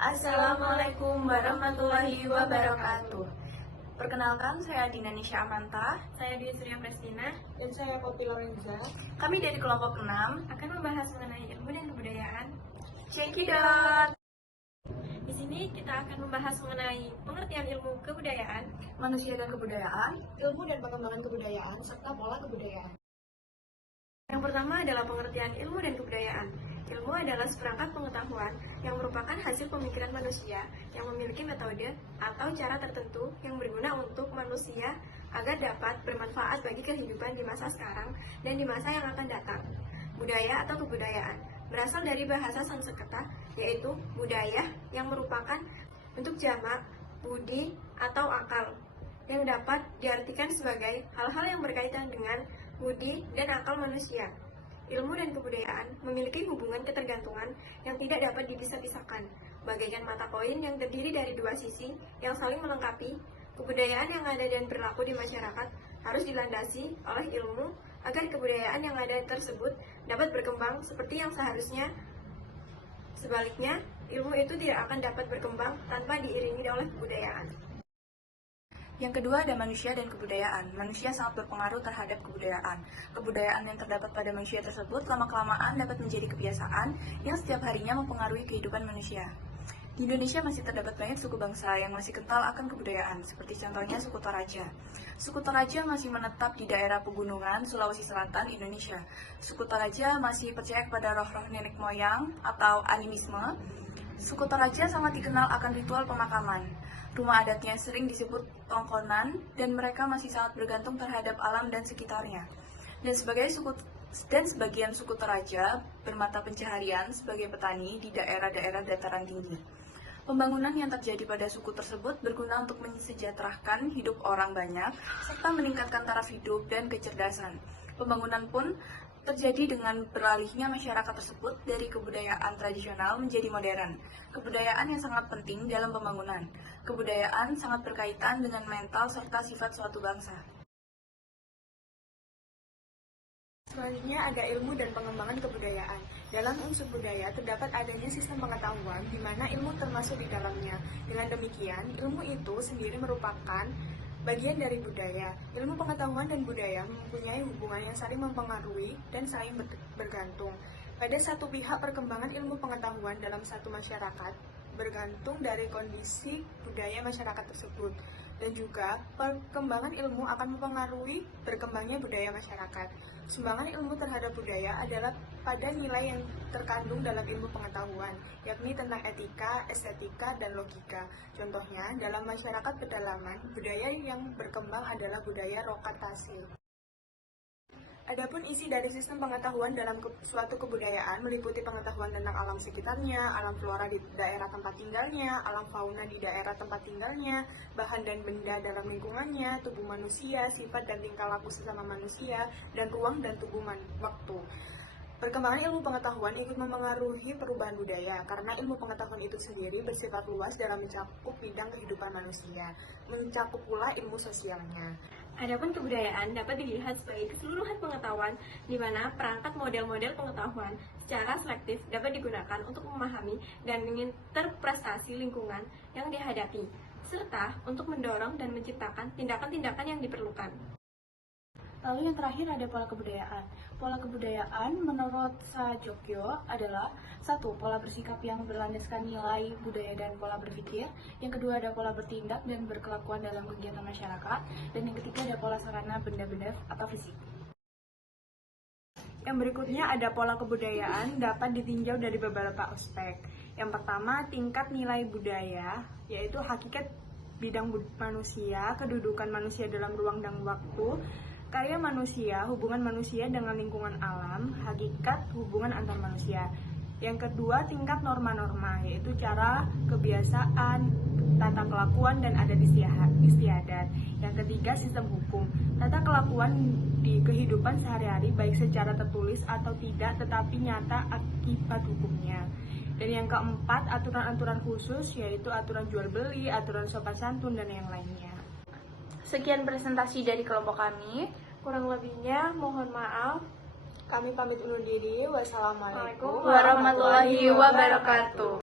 Assalamualaikum warahmatullahi wabarakatuh. Perkenalkan, saya Dina Nisha Amanta. Saya Dwi Surya Prestina. Dan saya Poppy Lorenza. Kami dari kelompok 6 akan membahas mengenai ilmu dan kebudayaan. Check it out. Di sini kita akan membahas mengenai pengertian ilmu kebudayaan, Manusia dan kebudayaan. Ilmu dan pengembangan kebudayaan, serta pola kebudayaan. Yang pertama adalah pengertian ilmu dan kebudayaan. Ilmu adalah seperangkat pengetahuan yang merupakan hasil pemikiran manusia yang memiliki metode atau cara tertentu yang berguna untuk manusia agar dapat bermanfaat bagi kehidupan di masa sekarang dan di masa yang akan datang. Budaya atau kebudayaan berasal dari bahasa Sanskerta, yaitu budaya yang merupakan bentuk jamak budi atau akal yang dapat diartikan sebagai hal-hal yang berkaitan dengan budi dan akal manusia. Ilmu dan kebudayaan memiliki hubungan ketergantungan yang tidak dapat dipisah-pisahkan, bagaikan mata koin yang terdiri dari dua sisi yang saling melengkapi. Kebudayaan yang ada dan berlaku di masyarakat harus dilandasi oleh ilmu agar kebudayaan yang ada tersebut dapat berkembang seperti yang seharusnya. Sebaliknya, ilmu itu tidak akan dapat berkembang tanpa diiringi oleh kebudayaan. Yang kedua ada manusia dan kebudayaan. Manusia sangat berpengaruh terhadap kebudayaan. Kebudayaan yang terdapat pada manusia tersebut lama-kelamaan dapat menjadi kebiasaan yang setiap harinya mempengaruhi kehidupan manusia. Di Indonesia masih terdapat banyak suku bangsa yang masih kental akan kebudayaan, seperti contohnya suku Toraja. Suku Toraja masih menetap di daerah pegunungan Sulawesi Selatan, Indonesia. Suku Toraja masih percaya kepada roh-roh nenek moyang atau animisme. Suku Toraja sangat dikenal akan ritual pemakaman. Rumah adatnya sering disebut tongkonan dan mereka masih sangat bergantung terhadap alam dan sekitarnya. Dan sebagian suku Toraja bermata pencaharian sebagai petani di daerah-daerah dataran tinggi. Pembangunan yang terjadi pada suku tersebut berguna untuk mensejahterakan hidup orang banyak serta meningkatkan taraf hidup dan kecerdasan. Pembangunan pun terjadi dengan beralihnya masyarakat tersebut dari kebudayaan tradisional menjadi modern. Kebudayaan yang sangat penting dalam pembangunan. Kebudayaan sangat berkaitan dengan mental serta sifat suatu bangsa. Selanjutnya ada ilmu dan pengembangan kebudayaan. Dalam unsur budaya terdapat adanya sistem pengetahuan di mana ilmu termasuk di dalamnya. Dengan demikian, ilmu itu sendiri merupakan bagian dari budaya. Ilmu pengetahuan dan budaya mempunyai hubungan yang saling mempengaruhi dan saling bergantung. Pada satu pihak, perkembangan ilmu pengetahuan dalam satu masyarakat bergantung dari kondisi budaya masyarakat tersebut. Dan juga, perkembangan ilmu akan mempengaruhi berkembangnya budaya masyarakat. Sumbangan ilmu terhadap budaya adalah pada nilai yang terkandung dalam ilmu pengetahuan, yakni tentang etika, estetika, dan logika. Contohnya, dalam masyarakat pedalaman, budaya yang berkembang adalah budaya lokatasi. Adapun isi dari sistem pengetahuan dalam suatu kebudayaan meliputi pengetahuan tentang alam sekitarnya, alam flora di daerah tempat tinggalnya, alam fauna di daerah tempat tinggalnya, bahan dan benda dalam lingkungannya, tubuh manusia, sifat dan tingkah laku sesama manusia, dan ruang dan tubuh waktu. Perkembangan ilmu pengetahuan ikut memengaruhi perubahan budaya, karena ilmu pengetahuan itu sendiri bersifat luas dalam mencakup bidang kehidupan manusia, mencakup pula ilmu sosialnya. Adapun kebudayaan dapat dilihat sebagai keseluruhan pengetahuan di mana perangkat model-model pengetahuan secara selektif dapat digunakan untuk memahami dan menginterpretasi lingkungan yang dihadapi, serta untuk mendorong dan menciptakan tindakan-tindakan yang diperlukan. Lalu yang terakhir ada pola kebudayaan. Pola kebudayaan menurut Sajokyo adalah 1. Pola bersikap yang berlandaskan nilai budaya dan pola berpikir. Yang kedua ada pola bertindak dan berkelakuan dalam kegiatan masyarakat. Dan yang ketiga ada pola sarana benda-benda atau fisik. Yang berikutnya ada pola kebudayaan dapat ditinjau dari beberapa aspek. Yang pertama, tingkat nilai budaya, yaitu hakikat bidang manusia, kedudukan manusia dalam ruang dan waktu, karya manusia, hubungan manusia dengan lingkungan alam, hakikat hubungan antar manusia. Yang kedua, tingkat norma-norma, yaitu cara, kebiasaan, tata kelakuan, dan adat istiadat. Yang ketiga, sistem hukum, tata kelakuan di kehidupan sehari-hari, baik secara tertulis atau tidak, tetapi nyata akibat hukumnya. Dan yang keempat, aturan-aturan khusus, yaitu aturan jual beli, aturan sopan santun, dan yang lainnya. Sekian presentasi dari kelompok kami. Kurang lebihnya mohon maaf. Kami pamit undur diri. Wassalamualaikum Warahmatullahi wabarakatuh.